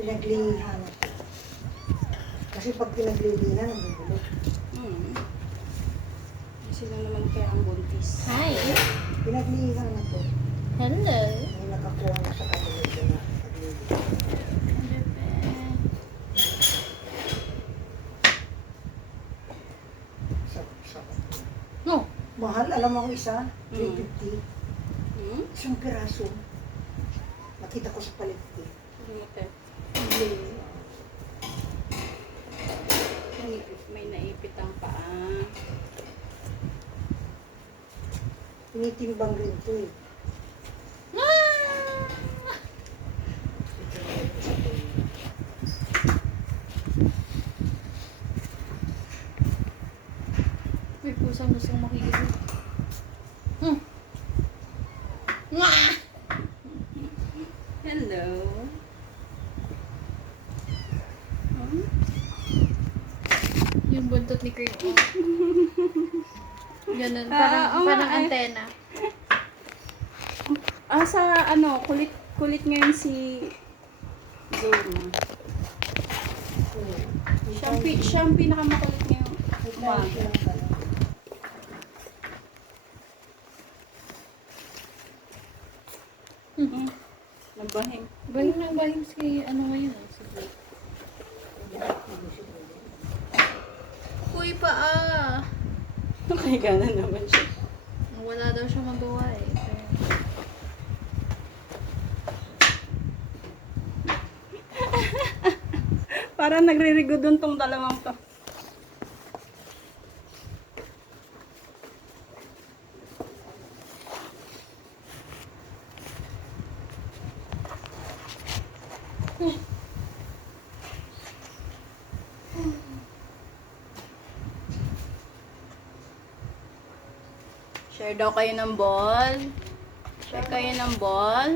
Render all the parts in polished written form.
Pinaglihan. Kasi pag pinaglilihan, nabubulok. Sila naman kaya ang buntis. Hi. Pinaglihan na to. Hello. May nakakuha na sa kabulito na paglihan. Sa No. mahal, alam mo isa? 350. Hmm? Isang piraso. Nakita ko sa palengke. May naipit ang paa. Tinitimbang rin to eh. May pusang gustong makikita. Mwah! Hello. Yung buntot ni Cream. Ganun, Oo parang nga, eh. antena. Sa kulit ngayon si Zoma. Siya ang pinakamakulit ngayong umaga. Nabahing. Bahing na bahing si ano ngayon si Blake. Uy pa Nakahiga na naman siya. Wala daw siya magawa eh. Kaya... Parang nagre-rigo dun tong dalawang to. Share daw kayo ng ball. Share kayo ng ball.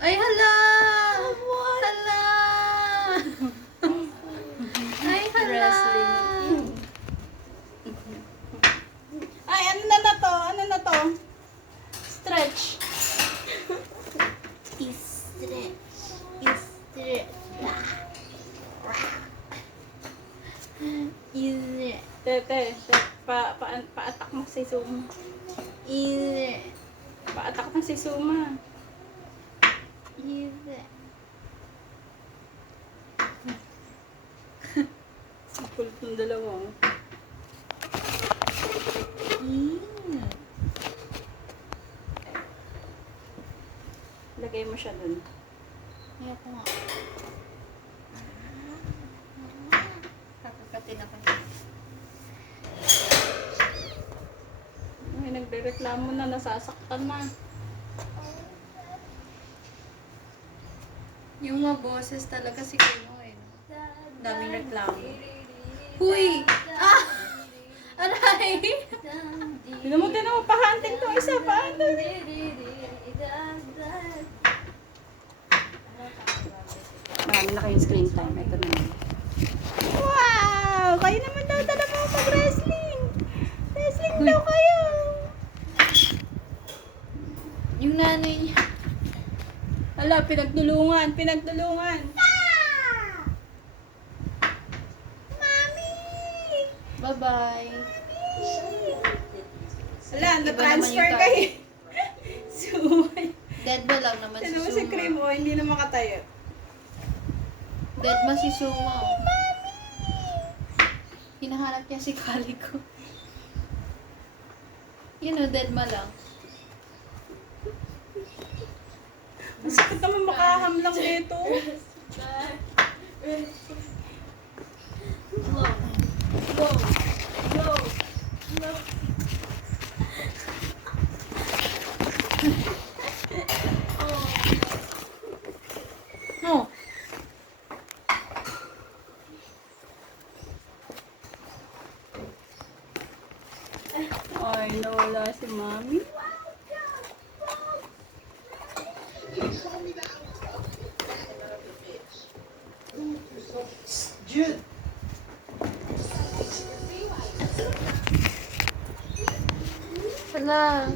Ay hala! Hala! Ay hala! Wrestling. Ay, ano na to? Ano na to? Stretch. Tete, paatak mo si Suma. Paatak mo si Suma. Ang kulit ng dalawa. Lagay mo siya dun. Ayoko nga. Kakakatin ako. Ay, nagre-reklamo na, nasasaktan na. Yung mga boses talaga si Kuno eh. Daming reklamo. Huy! Ah! Aray! Tinan mo, pahanting to isa, pahanting. Marami na kayong screen time. Ito na. Wow! Kayo naman daw talaga mag-wrestling. Wrestling daw kayo. Yung nanay niya. Hala, pinagtulungan. Bye-bye. Hala, Iba na-transfer naman yung kayo. Sumay. Dead ba lang naman si Tinan mo Suma? si Cream, oh, hindi na makatayo. Dead ba si Suma? Hinahanap niya si Calico. Yun o, dead ma lang. Ang sakit naman makahamlang nito. No. Ay, nawala si Mami. Jude! Hala.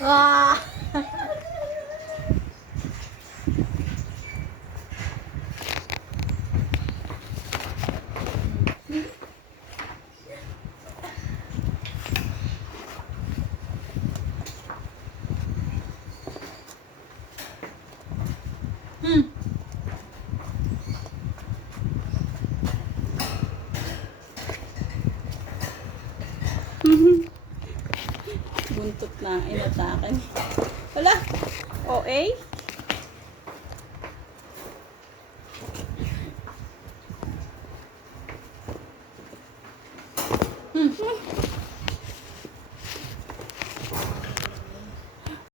Ah! Hmm. Buntot na inatake. Wala. OA?